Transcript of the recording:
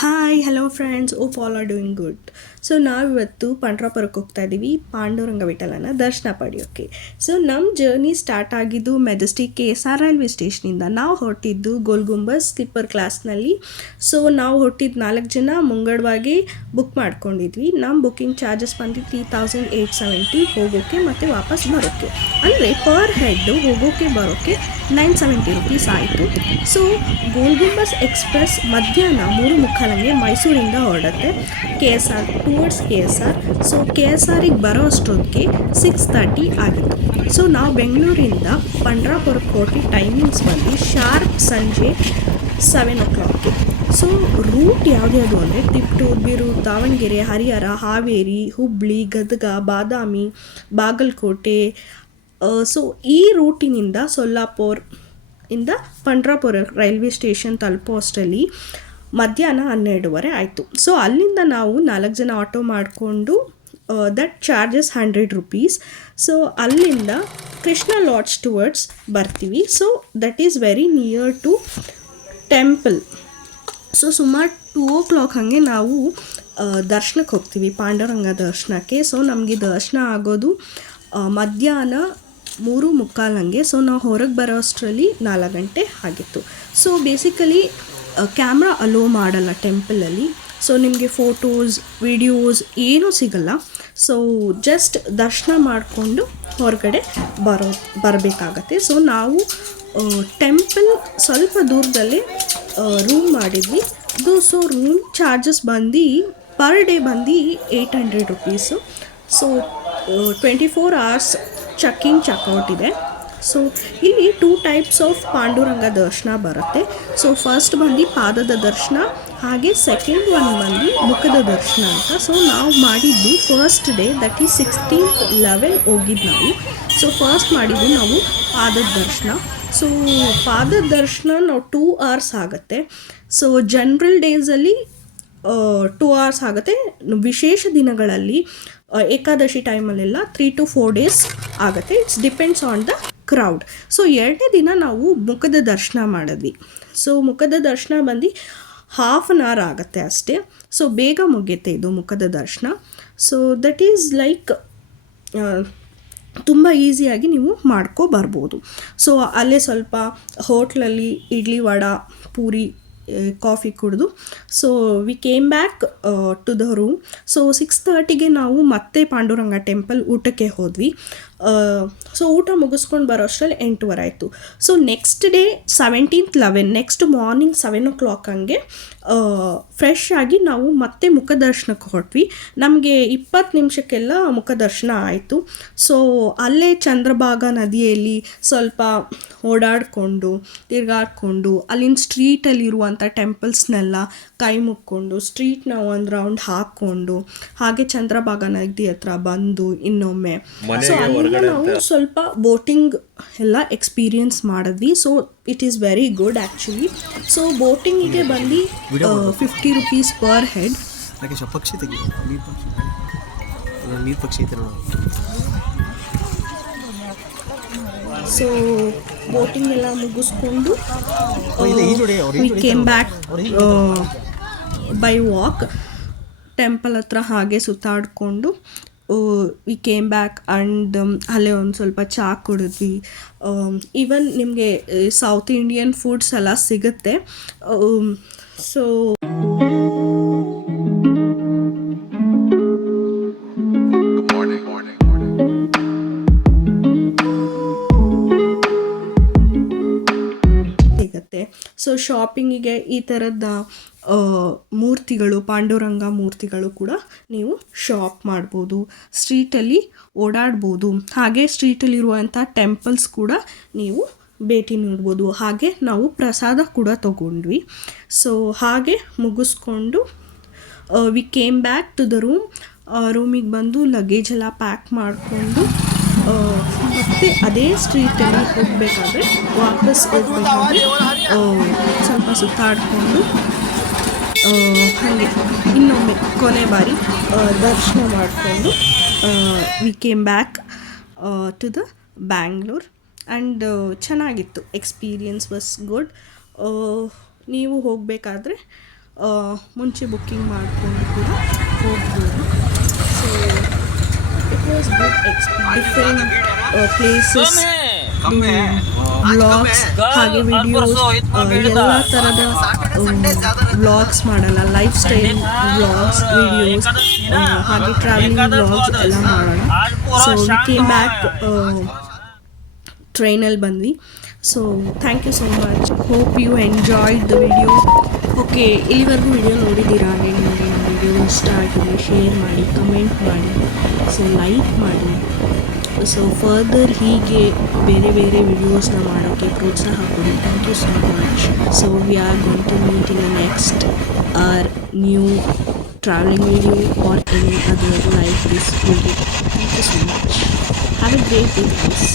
Hi hello friends, op all are doing good. So ನಾವಿವತ್ತು ಪಂಡ್ರಾಪುರಕ್ಕೆ ಹೋಗ್ತಾ ಇದ್ದೀವಿ ಪಾಂಡುರಂಗ ವಿಠಲನ ದರ್ಶನ ಪಡೆಯೋಕ್ಕೆ. ಸೊ ನಮ್ಮ ಜರ್ನಿ ಸ್ಟಾರ್ಟ್ ಆಗಿದ್ದು ಮೆಜೆಸ್ಟಿಕ್ KSR ರೈಲ್ವೆ ಸ್ಟೇಷನಿಂದ. ನಾವು ಹೊರಟಿದ್ದು ಗೋಲ್ ಗುಂಬಸ್ ಸ್ಲೀಪರ್ ಕ್ಲಾಸ್ನಲ್ಲಿ. ಸೊ ನಾವು ಹೊರಟಿದ್ದು 4 ಜನ ಮುಂಗಡವಾಗಿ ಬುಕ್ ಮಾಡ್ಕೊಂಡಿದ್ವಿ. ನಮ್ಮ ಬುಕ್ಕಿಂಗ್ ಚಾರ್ಜಸ್ ಬಂದು 3870 ಹೋಗೋಕ್ಕೆ ಮತ್ತು ವಾಪಸ್ ಬರೋಕ್ಕೆ. ಅಂದರೆ ಪರ್ ಹೆಡ್ ಹೋಗೋಕ್ಕೆ ಬರೋಕ್ಕೆ 970 ರುಪೀಸ್ ಆಯಿತು. ಸೊ ಗೋಲ್ ಗುಂಬಸ್ ಎಕ್ಸ್ಪ್ರೆಸ್ ಮಧ್ಯಾಹ್ನ 3:45 ಮೈಸೂರಿಂದ ಹೊರಡುತ್ತೆ KSR ಟುವರ್ಡ್ಸ್ KSR. ಸೊ KSRಗೆ ಬರೋ ಅಷ್ಟೊತ್ತಿಗೆ 6:30 ಆಗಿತ್ತು. ಸೊ ನಾವು ಬೆಂಗಳೂರಿಂದ ಪಂಡ್ರಾಪುರಕ್ಕೆ ಹೊರಟಿ ಟೈಮಿಂಗ್ಸ್ ಬಂದು ಶಾರ್ಪ್ ಸಂಜೆ 7 o'clock. ಸೊ ರೂಟ್ ಯಾವ್ದು ಅಂದರೆ ತಿಪ್ಟೂರು, ಬೀರೂರು, ದಾವಣಗೆರೆ, ಹರಿಹರ, ಹಾವೇರಿ, ಹುಬ್ಬಳ್ಳಿ, ಗದಗ, ಬಾದಾಮಿ, ಬಾಗಲಕೋಟೆ. ಸೊ ಈ ರೂಟಿನಿಂದ ಸೊಲ್ಲಾಪುರ ಇಂದ ಪಂಡ್ರಾಪುರ ರೈಲ್ವೆ ಸ್ಟೇಷನ್ ತಲುಪೋ ಅಷ್ಟರಲ್ಲಿ ಮಧ್ಯಾಹ್ನ 12:30 ಆಯಿತು. ಸೊ ಅಲ್ಲಿಂದ ನಾವು 4 ಜನ ಆಟೋ ಮಾಡಿಕೊಂಡು ದಟ್ ಚಾರ್ಜಸ್ 100 ರುಪೀಸ್. ಸೊ ಅಲ್ಲಿಂದ ಕೃಷ್ಣ ಲಾಡ್ಜ್ ಟುವರ್ಡ್ಸ್ ಬರ್ತೀವಿ. So that is very near to temple. So ಸುಮಾರು 2 o'clock ಹಾಗೆ ನಾವು ದರ್ಶನಕ್ಕೆ ಹೋಗ್ತೀವಿ, ಪಾಂಡುರಂಗ ದರ್ಶನಕ್ಕೆ. ಸೊ ನಮಗೆ ದರ್ಶನ ಆಗೋದು ಮಧ್ಯಾಹ್ನ 3:45. ಸೊ ನಾವು ಹೊರಗೆ ಬರೋ ಅಷ್ಟರಲ್ಲಿ 4 ಗಂಟೆ ಆಗಿತ್ತು. ಸೊ ಬೇಸಿಕಲಿ ಕ್ಯಾಮ್ರಾ ಅಲೋ ಮಾಡಲ್ಲ ಟೆಂಪಲಲ್ಲಿ. ಸೊ ನಿಮಗೆ ಫೋಟೋಸ್ ವಿಡಿಯೋಸ್ ಏನೂ ಸಿಗಲ್ಲ. ಸೊ ಜಸ್ಟ್ ದರ್ಶನ ಮಾಡಿಕೊಂಡು ಹೊರಗಡೆ ಬರಬೇಕಾಗತ್ತೆ. ಸೊ ನಾವು ಟೆಂಪಲ್ ಸ್ವಲ್ಪ ದೂರದಲ್ಲೇ ರೂಮ್ ಮಾಡಿದ್ವಿ. ಸೊ ರೂಮ್ ಚಾರ್ಜಸ್ ಬಂದು ಪರ್ ಡೇ ಬಂದು 800 rupees. So 24 hours checking checkout ಇದೆ. ಸೊ ಇಲ್ಲಿ 2 types ಆಫ್ ಪಾಂಡುರಂಗ ದರ್ಶನ ಬರುತ್ತೆ. ಸೊ ಫಸ್ಟ್ ಬಂದು ಪಾದದ ದರ್ಶನ, ಹಾಗೆ ಸೆಕೆಂಡ್ ಒನ್ ಬಂದು ಮುಖದ ದರ್ಶನ ಅಂತ. ಸೊ ನಾವು ಮಾಡಿದ್ದು first day, that is 16th level ಹೋಗಿದ್ದು ನಾವು. ಸೊ ಫಸ್ಟ್ ಮಾಡಿದ್ದು ನಾವು ಪಾದದ ದರ್ಶನ. ಸೊ ಪಾದದ ದರ್ಶನ ನಾವು 2 hours ಆಗುತ್ತೆ. ಸೊ ಜನರಲ್ ಡೇಸಲ್ಲಿ 2 hours ಆಗುತ್ತೆ. ವಿಶೇಷ ದಿನಗಳಲ್ಲಿ ಏಕಾದಶಿ ಟೈಮಲ್ಲೆಲ್ಲ 3 to 4 days ಆಗುತ್ತೆ. It's depends on the crowd. So 2ನೇ ದಿನ ನಾವು ಮುಖದ ದರ್ಶನ ಮಾಡಿದ್ವಿ. ಸೊ ಮುಖದ ದರ್ಶನ ಬಂದು 1/2 hour ಆಗುತ್ತೆ ಅಷ್ಟೇ. ಸೊ ಬೇಗ ಮುಗಿಯುತ್ತೆ ಇದು ಮುಖದ ದರ್ಶನ. ಸೊ ದಟ್ ಈಸ್ ಲೈಕ್ ತುಂಬ ಈಸಿಯಾಗಿ ನೀವು ಬರ್ಬೋದು. ಸೊ ಅಲ್ಲೇ ಸ್ವಲ್ಪ ಹೋಟ್ಲಲ್ಲಿ ಇಡ್ಲಿ, ವಡ, ಪೂರಿ, ಕಾಫಿ ಕುಡಿದು so we came back to the room. So 6:30ಗೆ ನಾವು ಮತ್ತೆ ಪಾಂಡುರಂಗ ಟೆಂಪಲ್ ಊಟಕ್ಕೆ ಹೋದ್ವಿ. ಸೊ ಊಟ ಮುಗಿಸ್ಕೊಂಡು ಬರೋ ಅಷ್ಟರಲ್ಲಿ 8:30 ಆಯಿತು. So next day 17th 11 next morning 7 o'clock ಹಂಗೆ ಫ್ರೆಶ್ ಆಗಿ ನಾವು ಮತ್ತೆ ಮುಖದರ್ಶನಕ್ಕೆ ಹೊರಟ್ವಿ. ನಮಗೆ 20 ನಿಮಿಷಕ್ಕೆಲ್ಲ ಮುಖದರ್ಶನ ಆಯಿತು. ಸೊ ಅಲ್ಲೇ ಚಂದ್ರಭಾಗ ನದಿಯಲ್ಲಿ ಸ್ವಲ್ಪ ಓಡಾಡಿಕೊಂಡು ತಿರುಗಾಡಿಕೊಂಡು ಅಲ್ಲಿನ ಸ್ಟ್ರೀಟಲ್ಲಿರುವಂಥ ಟೆಂಪಲ್ಸ್ನೆಲ್ಲ ಕೈ ಮುಕ್ಕೊಂಡು ಸ್ಟ್ರೀಟ್ನ ಒಂದು ರೌಂಡ್ ಹಾಕ್ಕೊಂಡು ಹಾಗೆ ಚಂದ್ರಭಾಗ ನದಿ ಹತ್ರ ಬಂದು ಇನ್ನೊಮ್ಮೆ ಸೊ ಅಲ್ಲಿಂದ ನಾವು ಸ್ವಲ್ಪ ಬೋಟಿಂಗ್ ಎಲ್ಲ ಎಕ್ಸ್ಪೀರಿಯನ್ಸ್ ಮಾಡಿದ್ವಿ. So it is very good actually. So ಬೋಟಿಂಗಿಗೆ ಬಂದು 50 rupees per head. So boating ಎಲ್ಲ ಮುಗಿಸ್ಕೊಂಡು we came back by walk. Temple ಹತ್ರ ಹಾಗೆ ಸುತ್ತಾಡಿಕೊಂಡು ವಿ ಕೇಮ್ ಬ್ಯಾಕ್ ಆ್ಯಂಡ್ ಅಲ್ಲೇ ಒಂದು ಸ್ವಲ್ಪ ಚಹಾ ಕುಡಿದ್ವಿ. ಈವನ್ ನಿಮಗೆ ಸೌತ್ ಇಂಡಿಯನ್ ಫುಡ್ಸ್ ಎಲ್ಲ ಸಿಗುತ್ತೆ. ಸೊ ಸಿಗುತ್ತೆ. ಸೊ ಶಾಪಿಂಗಿಗೆ ಈ ಥರದ ಮೂರ್ತಿಗಳು, ಪಾಂಡುರಂಗ ಮೂರ್ತಿಗಳು ಕೂಡ ನೀವು ಶಾಪ್ ಮಾಡ್ಬೋದು, ಸ್ಟ್ರೀಟಲ್ಲಿ ಓಡಾಡ್ಬೋದು. ಹಾಗೆ ಸ್ಟ್ರೀಟಲ್ಲಿರುವಂಥ ಟೆಂಪಲ್ಸ್ ಕೂಡ ನೀವು ಭೇಟಿ ನೀಡ್ಬೋದು. ಹಾಗೆ ನಾವು ಪ್ರಸಾದ ಕೂಡ ತಗೊಂಡ್ವಿ. ಸೊ ಹಾಗೆ ಮುಗಿಸ್ಕೊಂಡು we came back to the room. ರೂಮಿಗೆ ಬಂದು ಲಗೇಜ್ ಎಲ್ಲ ಪ್ಯಾಕ್ ಮಾಡಿಕೊಂಡು ಮತ್ತೆ ಅದೇ ಸ್ಟ್ರೀಟಲ್ಲಿ ಹೋಗಬೇಕಾದ್ರೆ ವಾಪಸ್ ಹೋಗ್ಬೇಕಾದ್ರೆ ಸ್ವಲ್ಪ ಸುತ್ತಾಡಿಕೊಂಡು ಹಾಗೆ ಇನ್ನೊಮ್ಮೆ ಕೊನೆ ಬಾರಿ ದರ್ಶನ ಮಾಡಿಕೊಂಡು we came back to the Bangalore. And ಚೆನ್ನಾಗಿತ್ತು, ಎಕ್ಸ್ಪೀರಿಯನ್ಸ್ ವಾಸ್ ಗುಡ್. ನೀವು ಹೋಗಬೇಕಾದ್ರೆ ಮುಂಚೆ ಬುಕ್ಕಿಂಗ್ ಮಾಡಿಕೊಂಡು ಕೂಡ ಹೋಗ್ಬೋದು. So it was good different places, vlogs ಹಾಗೆ ವಿಡಿಯೋಸ್, ಎಲ್ಲ ಥರದ ವ್ಲಾಗ್ಸ್ ಮಾಡಲ್ಲ, ಲೈಫ್ ಸ್ಟೈಲ್ ವ್ಲಾಗ್ಸ್, ವಿಡಿಯೋಸ್ ಹಾಗೆ ಟ್ರಾವೆಲಿಂಗ್ ವ್ಲಾಗ್ಸ್ ಎಲ್ಲ ಮಾಡೋಣ. ಸೊ ವಿ ಕೇಮ್ ಬ್ಯಾಕ್, ಟ್ರೈನಲ್ಲಿ ಬಂದ್ವಿ. So thank you so much, hope you enjoyed the video. Okay, ಇಲ್ಲಿವರೆಗೂ ವಿಡಿಯೋ ನೋಡಿದ್ದೀರಾ? ನಿಮಗೆ ನಮ್ಮ ವಿಡಿಯೋ ಇಷ್ಟ ಆಗಿದೆ ಶೇರ್ ಮಾಡಿ, ಕಮೆಂಟ್ ಮಾಡಿ, ಸೊ ಲೈಕ್ ಮಾಡಿ. ಸೊ ಫರ್ದರ್ ಹೀಗೆ ಬೇರೆ ಬೇರೆ ವಿಡಿಯೋಸ್ನ ಮಾಡೋಕ್ಕೆ ಪ್ರೋತ್ಸಾಹ ಕೊಡಿ. Thank you so much. So we are going to meet in the next or new traveling video or any other like this video. Thank you so much. Have a great day, guys.